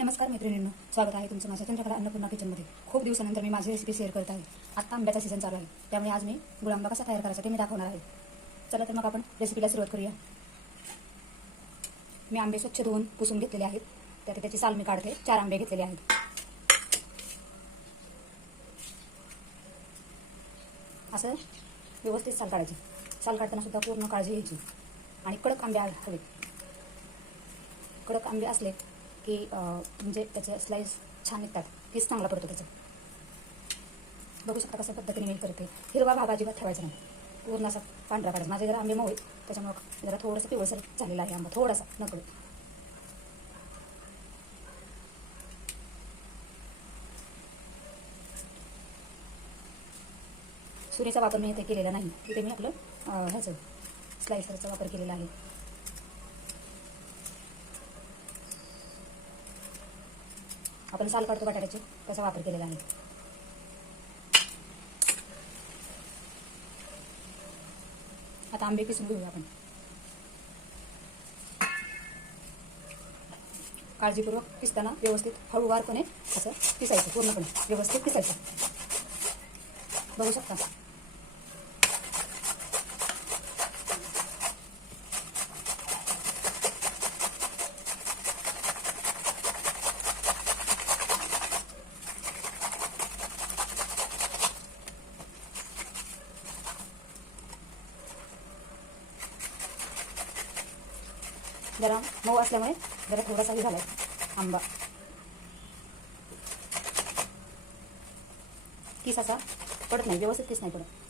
नमस्कार मैत्रिणींनो स्वागत आहे तुमचं माझ्या चंद्रकला अन्नपूर्णा किचनमध्ये. खूप दिवसानंतर मी माझी रेसिपी शेअर करत आहे. आत्ता आंब्याचा सीझन चालू आहे. त्यामुळे आज मी गुळांबा कसा तयार करायचा ते मी दाखवणार आहे. चला तर मग आपण रेसिपीला सुरुवात करूया. मी आंबे स्वच्छ धुवून पुसून घेतलेले आहेत. त्यात त्याची साल मी काढते. चार आंबे घेतलेले आहेत. असं व्यवस्थित साल काढायची. साल काढताना सुद्धा पूर्ण काळजी घ्यायची. आणि कडक आंबे हवेत कडक आंबे असले की म्हणजे त्याचे स्लाईस छान निघतात. पीस चांगला पडतो त्याचा. बघू शकता कशा पद्धतीने मी करते. हिरवा भाग अजिबात ठेवायचा नाही. पूर्ण असा पांढरा काढायचा. माझे जरा आंबे मऊ त्याच्यामुळं जरा थोडंसं पिवळसर झालेला आहे आंबा. थोडासा नकळत सुरीचा वापर मी इथे केलेला नाही. इथे मी आपलं ह्याचं स्लायसरचा वापर केलेला आहे. आपण साल काढतो बटाट्याचे. त्याचा वापर केलेला आहे. आता आंबे पिसून घेऊया आपण. काळजीपूर्वक पिसताना व्यवस्थित हळूवारपणे असं पिसायचं पूर्णपणे व्यवस्थित पिसायचं बघू शकता. जरा मऊ असल्यामुळे जरा थोडासा हे झालाय आंबा. किस असा? पडत नाही व्यवस्थित किस नाही पडत.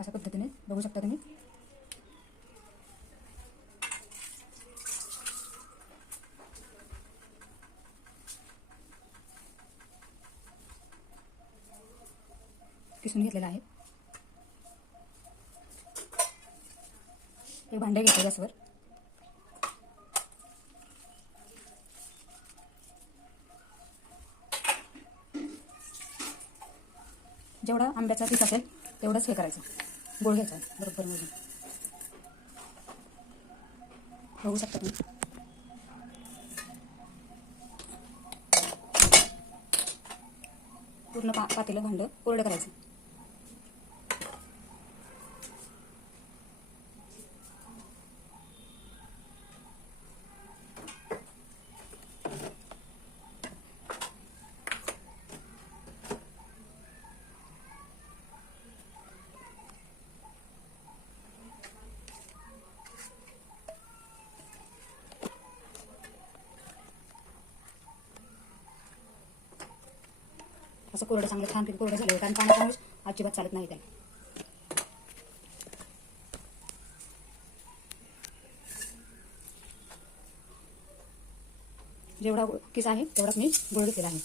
अशा पद्धतीने बघू शकता तुम्ही. किसून घेतलेला आहे. हे भांडे घेतलं गॅसवर. जेवढा आंब्याचा पीस असेल तेवढंच हे करायचं. गोळ घ्यायचा बरोबर मोजून बघू शकता तुम्ही. पूर्ण पा पातेलं भांड कोरडं करायचं. असं कोरडं चांगलं छानपैकी कोरडं झालं कारण पाण्याचा अजिबात चालत नाही त्याला. जेवढा किस आहे, तेवढाच मी गुळ घेतलेला आहे.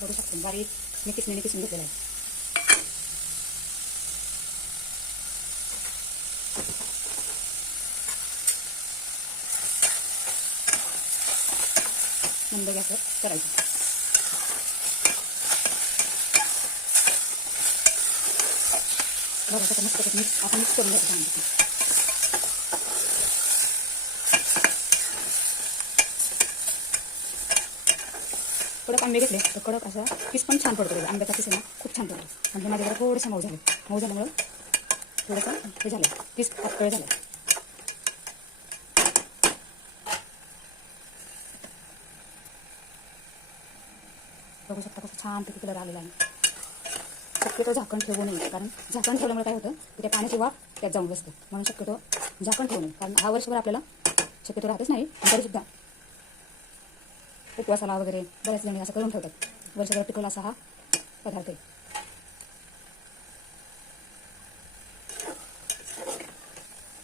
बघू शकतो, बारीक मी किसणीने किसून घेतलेला आहे. मंद गॅसवर करायचं. बघा आता मस्त पैकी मिक्स आपण मिक्स करून घ्यायचं छान कडक आंबे घेतले तर कडक असा पीस पण छान पडतो आंब्याचा पीस आहे ना खूप छान पडतो. म्हणजे माझ्याकडे थोडेसे मऊ झाले मऊ झाल्यामुळं थोडंसं हे झालं पीस पातळ झालं बघू छान पैकी कलर आलेला आहे. शक्यतो झाकण ठेवू नये कारण झाकण ठेवल्यामुळे काय होतं की त्या पाण्याची वाफ त्यात जाऊन बसते. म्हणून शक्यतो झाकण ठेवू नये कारण हा वर्षभर आपल्याला शक्यतो राहतच नाही तरीसुद्धा उपवासाला वगैरे बऱ्याच जणी असं करून ठेवतात. वर्षभर टिकवला असा हा पदार्थ आहे.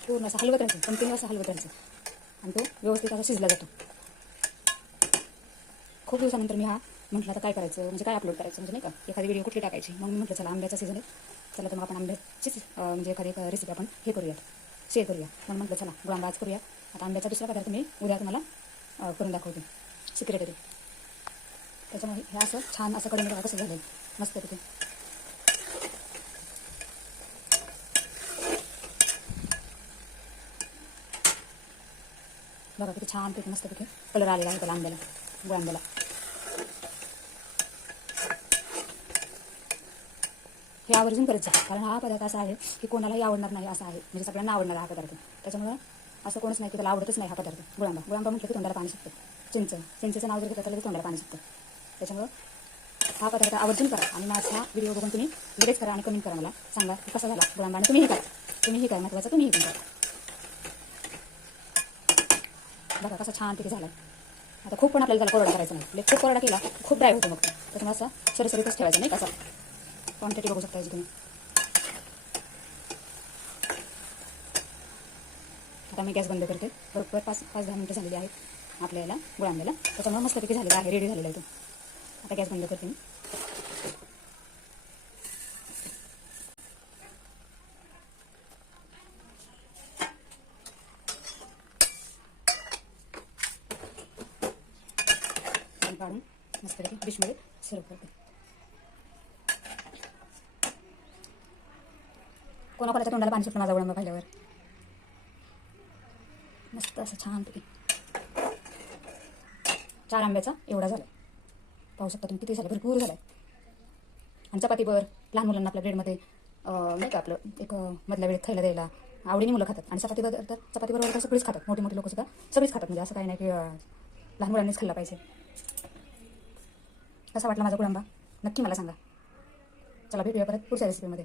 पूर्ण असं हलवत राहायचं कंटिन्यू असं हलवत राहायचं. आणि तो व्यवस्थित असा शिजला जातो. खूप दिवसानंतर मी हा म्हटलं आता काय करायचं? म्हणजे काय अपलोड करायचं? म्हणजे नाही का? एखादी व्हिडिओ कुठली टाकायची? मग मी म्हटलं चला आंब्याचा सीझन आहे. चला तर मग आपण आंब्याचीच म्हणजे एखादी रेसिपी आपण हे करूयात. शेअर करूया मग म्हटलं चला गुळांबा आज करूया आता आंब्याचा दुसरा पदार्थ मी उद्या तुम्हाला करून दाखवते. सिक्रेट आहे त्याच्यामुळे हे असं छान असं कडे कसं झालं मस्त तिथे बघा किती छान पैकी मस्त पैकी कलर आलेला आहे त्याला आंब्याला गुळांब्याला हे आवर्जून करत जा कारण हा पदार्थ असा आहे की कोणालाही आवडणार नाही असा आहे. म्हणजे सगळ्यांना आवडणार हा पदार्थ. त्याच्यामुळं असं कोणच नाही की त्याला आवडतच नाही हा पदार्थ. गुळांबा. गुळांबा म्हटलं की तोंडाला पाणी सुटतं. चिंच. चिंचेचं नाव जर घेतलं तर तोंडाला पाणी सुटतं. त्याच्यामुळं हा पदार्थ आवर्जून करा. आणि माझा व्हिडिओ बघून तुम्ही लगेच करा आणि कमेंट करा मला. सांगा की कसा झाला गुळांबा आणि तुम्हीही करा. तुम्हीही करा. महत्वाचं तुम्हीही पण करा. बघा कसा छान तिथे झाला आता खूप पण आपल्याला त्याला कोरडा करायचा नाही. म्हणजे खूप कोरडा केला खूप ड्राय होतो मग त्याच्यामुळे असा सरसरीतच ठेवायचा नाही कसा क्वांटिटी बघू शकता तुम्ही. आता मी गॅस बंद करते. बरोबर पाच पाच दहा मिनटं झालेली आहेत आपल्या याला गुळ आणलेला. त्याच्यामुळे मस्तपैकी झालेला आहे रेडी झालेला आहे तो. आता गॅस बंद करते मी. काढून मस्तपैकी डिशमध्ये सर्व करते. कोणाकोणाच्या तोंडाला पाणी सुटलं माझा उडंबा पाहिल्यावर. मस्त असं छानपैकी. चार आंब्याचा एवढा झाला पाहू शकता तुम्ही किती झालं? भरपूर झालं आणि चपातीवर लहान मुलांना आपल्या ब्रेडमध्ये नाही का आपलं एक मधल्या वेळेत खायला द्यायला आवडीने मुलं खातात. आणि चपातीवर तर चपातीबरोबर तर सगळीच खातात. मोठे मोठे लोक सुद्धा सगळीच खातात. म्हणजे असं काही नाही की लहान मुलांनीच खाल्ला पाहिजे. कसा वाटला माझा कुळंबा नक्की मला सांगा. चला भेटूया परत पुढच्या रेसिपीमध्ये